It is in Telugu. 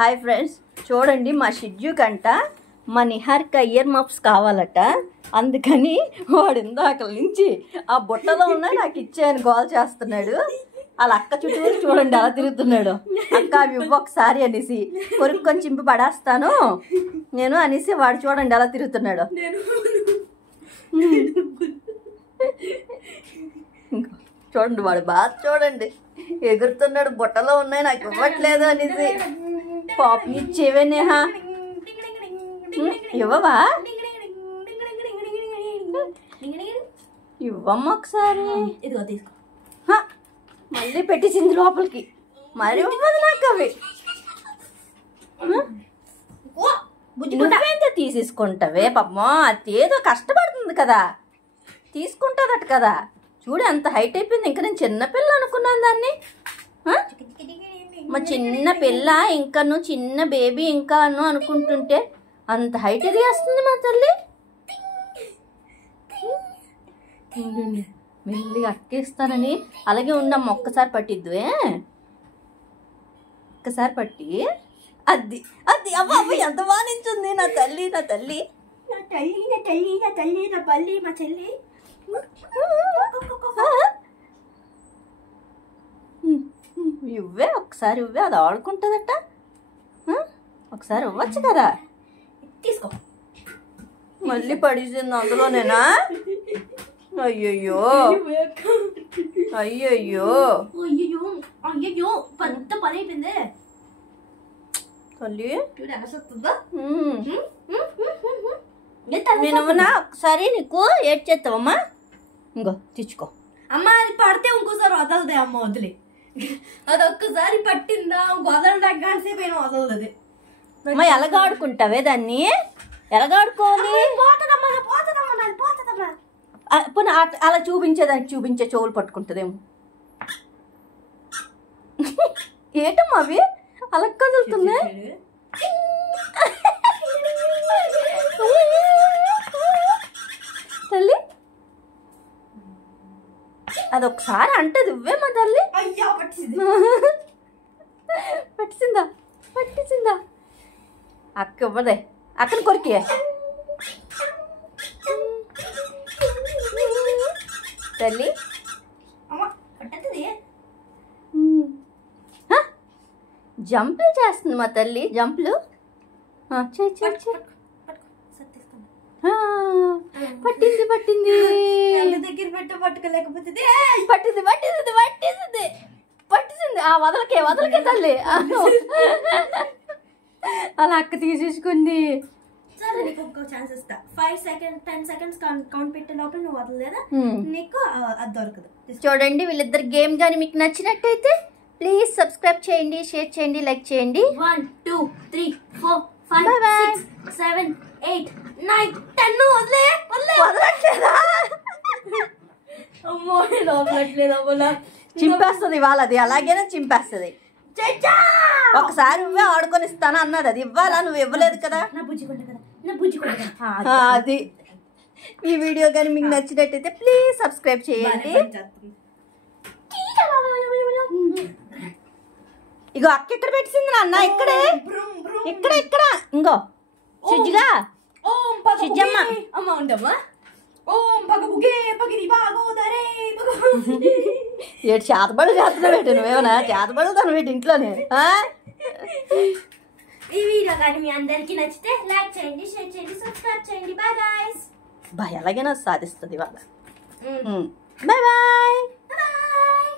హాయ్ ఫ్రెండ్స్, చూడండి మా షిడ్జు కంట మా నిహార్క ఇయర్ మఫ్స్ కావాలట. అందుకని వాడు ఇందాక నుంచి ఆ బుట్టలో ఉన్నా నాకు ఇచ్చేయని గోల్ చేస్తున్నాడు. వాళ్ళ అక్క చుట్టూ చూడండి అలా తిరుగుతున్నాడు. అక్క అవి ఇవ్వ ఒకసారి అనేసి కొరుక్కొని చింపి పడేస్తాను నేను అనేసి వాడు చూడండి అలా తిరుగుతున్నాడు. చూడండి వాడు బాగా చూడండి ఎగురుతున్నాడు. బుట్టలో ఉన్నాయి నాకు ఇవ్వట్లేదు అనేసి. పాపం ఇచ్చేవే నేహా, ఇవ్వవా? ఇవ్వమ్మ ఒకసారి. ఇదిగో తీసుకో. మళ్ళీ పెట్టించింది లోపలికి. మరి ఇవ్వదు నాకు అవి. నువ్వేంత తీసేసుకుంటావే పాపం. అది ఏదో కష్టపడుతుంది కదా, తీసుకుంటుందట కదా. చూడు ఎంత హైట్ అయిపోయింది. ఇంకా నేను చిన్నపిల్ల అనుకున్నాను దాన్ని. మా చిన్న పిల్ల ఇంకాను చిన్న బేబీ ఇంకాను అనుకుంటుంటే అంత హైట్ ఎదిగేస్తుంది మా తల్లి. మెల్లిగా అక్కేస్తానని అలాగే ఉండమ్మ. ఒక్కసారి పట్టిద్దు, ఒక్కసారి పట్టి. అది అది అవ్వ అవ్వ ఎంత బాగా నించుంది నా తల్లి, నా తల్లి, నా తల్లి, నా తల్లి, నా తల్లి, నా పల్లి, మా చెల్లి. ఇవ్వే ఒకసారి ఇవ్వే, అది ఆడుకుంటుందట. ఒకసారి ఇవ్వచ్చు కదా. తీసుకో. మళ్ళీ పడిసింది అందులోనేనా? అయ్యయ్యో అయ్యయ్యో అయ్యో అయ్యో, పెద్ద పని అయిపోయింది తల్లి. చూడు ఎలా వస్తుందో. నేనమ్మనా ఒకసారి నీకు ఏడ్ చేస్తావమ్మా. ఇంకో తెచ్చుకో అమ్మ. అది పడితే ఇంకోసారి వదలదే అమ్మ, వదిలే. అది ఒక్కసారి పట్టిందా వదలడానికి కాసేపు అయినా వదలదు. అమ్మా ఎలాగా ఆడుకుంటావే దాన్ని? ఎలాగా ఆడుకోవాలి? పోతుందమ్మా, పోతుందమ్మా, నాది పోతుందమ్మా. పోనీ అలా చూపించేదానికి చూపించే చెవులు పట్టుకుంటుందేమో. ఏటమ్మా అవి అలా కదులుతున్నాయి? తల్లి అదొకసారి అంటది ఇవ్వే మా తల్లి. అయ్యా పట్టింది. పట్టిసిందా? పట్టిసిందా? అక్క ఇవ్వదే, అక్కని కొరికే. తల్లి జంపులు చేస్తుంది మా తల్లి. జంపులు పట్టింది పట్టింది దగ్గర పెట్ట పట్టుకోలేకపోతే పట్టింది పట్టింది పట్టింది పట్టింది. వదలకే వదలకే తల్లి. అలా అక్క తీసేసుకుంది. సరే నీకు ఇంకో ఛాన్స్ ఇస్తా. 5 seconds 10 seconds కౌంట్ పెట్టే లోపల నువ్వు వదలలేదా నీకు అది దొరకదు. చూడండి వీళ్ళిద్దరు గేమ్ కానీ మీకు నచ్చినట్టయితే ప్లీజ్ సబ్స్క్రైబ్ చేయండి, షేర్ చేయండి, లైక్ చేయండి. 1 2 3 4 5 6 7 8 9 10 వదిలే వదలట్లేదా? అమ్మో నేను వదలట్లేదమ్మా. చింపేస్తుంది ఇవాళ. అది అలాగేనే చింపేస్తుంది. ఒకసారి నువ్వే ఆడుకొని ఇస్తాను అన్నది. అది ఇవ్వాలా? నువ్వు ఇవ్వలేదు కదా. నా బుజ్జికొండ కదా, నా బుజ్జికొండ. అది ఈ వీడియో కానీ మీకు నచ్చినట్టయితే ప్లీజ్ సబ్స్క్రైబ్ చేయండి. ఇగో అక్క ఎక్కడ పెట్టింది నాన్న? ఇక్కడే ఇక్కడ ఇక్కడ. ఇంకో చిజ్జుగా చిజ్జమ్మ అమ్మ ఉండమ్మా. ఓం పగబుగే పగిరి బాగోదరే. ఏడు చేతబడులు చేస్తున్నావు ఏంటి? నువ్వేమన్నా చేతబడుతాను ఏంటి ఇంట్లోనే? ఈ వీడియో కానీ మీ అందరికి నచ్చితే లైక్ చేయండి, షేర్ చేయండి, సబ్స్క్రైబ్ చేయండి. Bye guys. ఎలాగైనా సాధిస్తుంది వాళ్ళ. Bye bye.